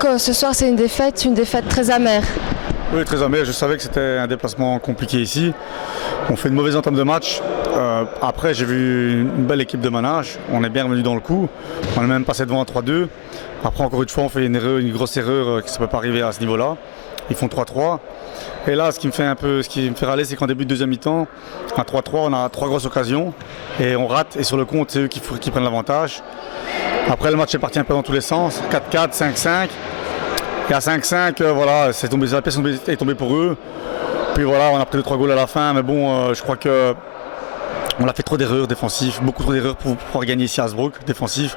que ce soir c'est une défaite très amère. Oui, très amer. Je savais que c'était un déplacement compliqué ici. On fait une mauvaise entame de match. Après, j'ai vu une belle équipe de Manage. On est bien revenu dans le coup. On est même passé devant à 3-2. Après, encore une fois, on fait une grosse erreur qui ne peut pas arriver à ce niveau-là. Ils font 3-3. Et là, ce qui me fait râler, c'est qu'en début de deuxième mi-temps, à 3-3, on a 3 grosses occasions et on rate. Et sur le compte, c'est eux qui prennent l'avantage. Après, le match est parti un peu dans tous les sens. 4-4, 5-5. Et à 5-5, voilà, la pièce est tombée pour eux. Puis voilà, on a pris 2-3 goals à la fin. Mais bon, je crois qu'on a fait trop d'erreurs défensives. Beaucoup trop d'erreurs pour pouvoir gagner ici à Hasbrook, défensif.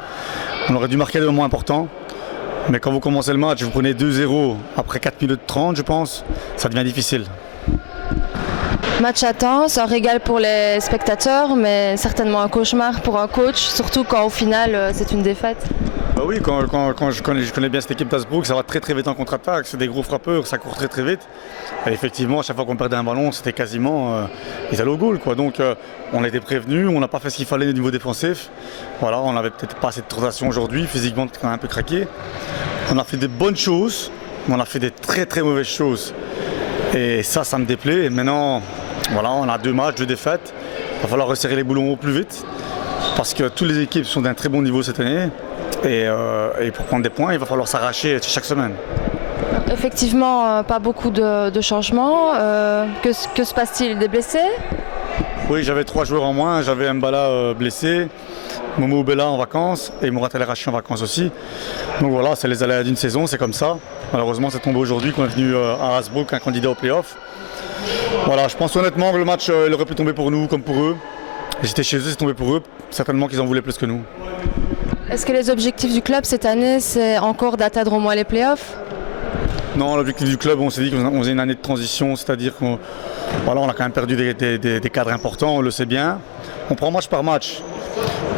On aurait dû marquer des moments importants. Mais quand vous commencez le match, vous prenez 2-0 après 4 minutes 30, je pense, ça devient difficile. Match intense, un régal pour les spectateurs, mais certainement un cauchemar pour un coach, surtout quand au final c'est une défaite. Bah oui, quand je connais bien cette équipe d'Hasbrook, ça va très très vite en contre-attaque, c'est des gros frappeurs, ça court très très vite. Et effectivement, à chaque fois qu'on perdait un ballon, c'était quasiment ils allaient au goal, quoi. Donc on a été prévenus, on n'a pas fait ce qu'il fallait au niveau défensif. Voilà, on n'avait peut-être pas assez de rotation aujourd'hui, physiquement on a un peu craqué. On a fait des bonnes choses, mais on a fait des très très mauvaises choses. Et ça me déplaît. Et maintenant, voilà, on a 2 matchs, 2 défaites. Il va falloir resserrer les boulons au plus vite. Parce que toutes les équipes sont d'un très bon niveau cette année. Et pour prendre des points, il va falloir s'arracher chaque semaine. Effectivement, pas beaucoup de changements. Que se passe-t-il? Des blessés? Oui, j'avais 3 joueurs en moins. J'avais Mbala blessé, Momo Bella en vacances et Mourad El Arachi en vacances aussi. Donc voilà, c'est les aléas d'une saison, c'est comme ça. Malheureusement, c'est tombé aujourd'hui qu'on est venu à Hasbrook, un candidat au play-off. Voilà, je pense honnêtement que le match il aurait pu tomber pour nous comme pour eux. Et j'étais chez eux, c'est tombé pour eux. Certainement qu'ils en voulaient plus que nous. Est-ce que les objectifs du club cette année, c'est encore d'atteindre au moins les play-offs? Non, l'objectif du club, on s'est dit qu'on faisait une année de transition, c'est-à-dire qu'on on a quand même perdu des cadres importants, on le sait bien. On prend match par match.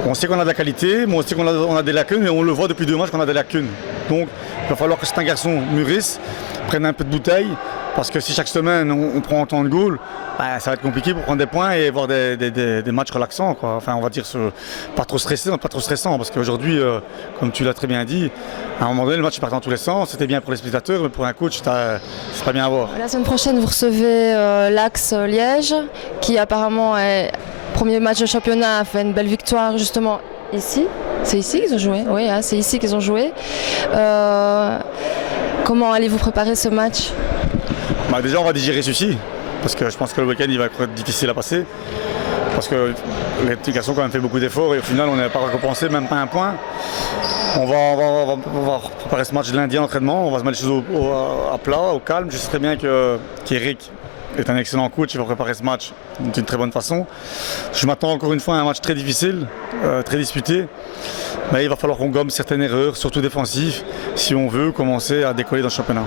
On sait qu'on a de la qualité, mais on sait qu'on a des lacunes et on le voit depuis 2 matchs qu'on a des lacunes. Donc il va falloir que certains garçons mûrissent, prennent un peu de bouteille, parce que si chaque semaine on prend autant de goals, ça va être compliqué pour prendre des points et avoir des matchs relaxants, quoi. Enfin, on va dire pas trop stressant, parce qu'aujourd'hui, comme tu l'as très bien dit, à un moment donné le match part dans tous les sens, c'était bien pour les spectateurs, mais pour un coach, c'est pas bien à voir. La semaine prochaine, vous recevez l'Axe Liège, qui apparemment est premier match de championnat, a fait une belle victoire justement ici. C'est ici qu'ils ont joué? Oui, hein, c'est ici qu'ils ont joué. Comment allez-vous préparer ce match? Déjà, on va digérer ceci, parce que je pense que le week-end il va être difficile à passer. Parce que les petits garçons ont quand même fait beaucoup d'efforts et au final on n'a pas récompensé, même pas un point. On va préparer ce match lundi à l'entraînement, on va se mettre les choses à plat, au calme. Je sais très bien qu'Eric est un excellent coach, il va préparer ce match d'une très bonne façon. Je m'attends encore une fois à un match très difficile, très disputé. Mais il va falloir qu'on gomme certaines erreurs, surtout défensives, si on veut commencer à décoller dans le championnat.